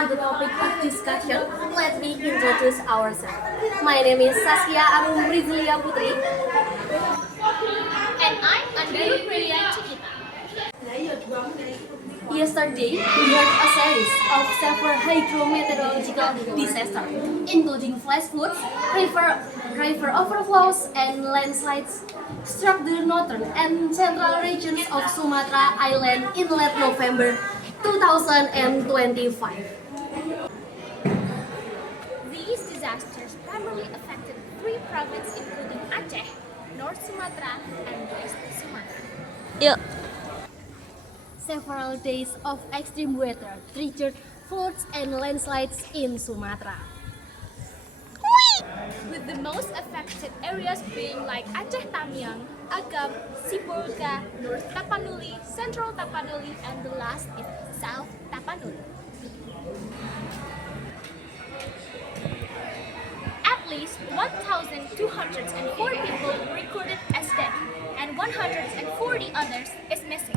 to the topic of discussion, let me introduce ourselves. My name is Saskia Arum Rizlia Putri. And I'm Andaru Priya Chikita. Yesterday, we heard a series of several hydrometeorological disasters, including flash floods, river overflows, and landslides struck the northern and central regions of Sumatra Island in late November 2025. These disasters primarily affected three provinces including Aceh, North Sumatra, and West Sumatra. Several days of extreme weather triggered floods and landslides in Sumatra. With the most affected areas being like Aceh Tamiang, Agam, Sibolga, North Tapanuli, Central Tapanuli, and the last is South Tapanuli. At least 1,204 people recorded as dead and 140 others is missing.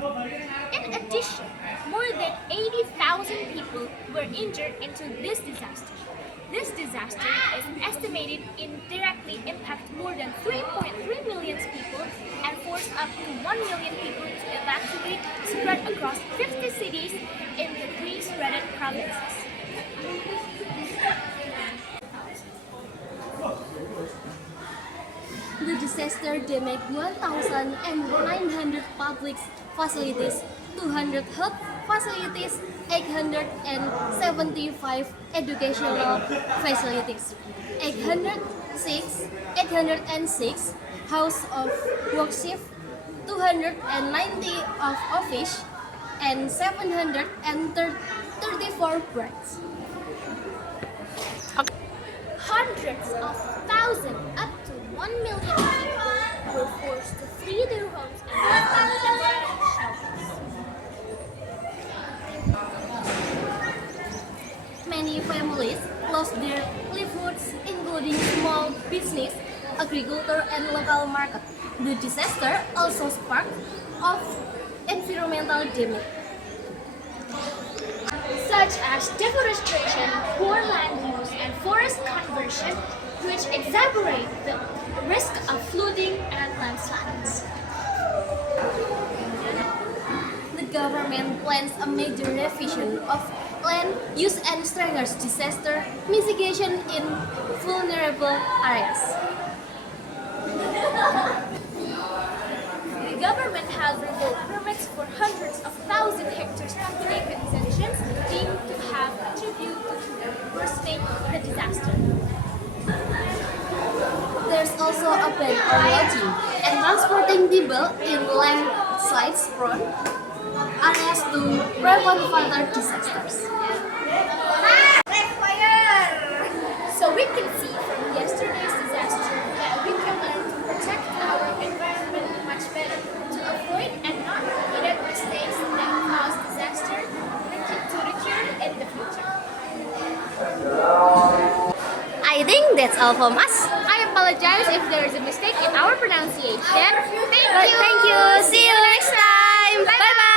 In addition, more than 80,000 people were injured into this disaster. This disaster is estimated indirectly impact more than 3.3 million people and forced up to 1 million people to evacuate spread across 50 cities in the three shredded provinces. The disaster damaged 1,900 public facilities, 200 health facilities, 875 educational facilities, 806 house of worship, 290 of office, and 734 brides. Hundreds of thousands, up to 1 million people, were forced to flee their homes and live in temporary shelters. Many families lost their livelihoods, including small business, agriculture, and local market. The disaster also sparked of environmental damage, Such as deforestation, poor land use, and forest conversion, which exacerbate the risk of flooding and landslides. the government plans a major revision of land use and strengthens disaster mitigation in vulnerable areas. The government has revoked permits for hundreds of thousand hectares of tree concessions deemed to have contributed to worsening the disaster. There's also a ban on lodging and transporting people in landslides prone areas to prevent further disasters. So we can see from yesterday's disaster that we can learn to protect our environment much better to avoid and not repeat mistakes that cause disaster to recur in the future. I think that's all from us. I apologize if there is a mistake in our pronunciation. Thank you. Thank you. See you next time. Bye bye.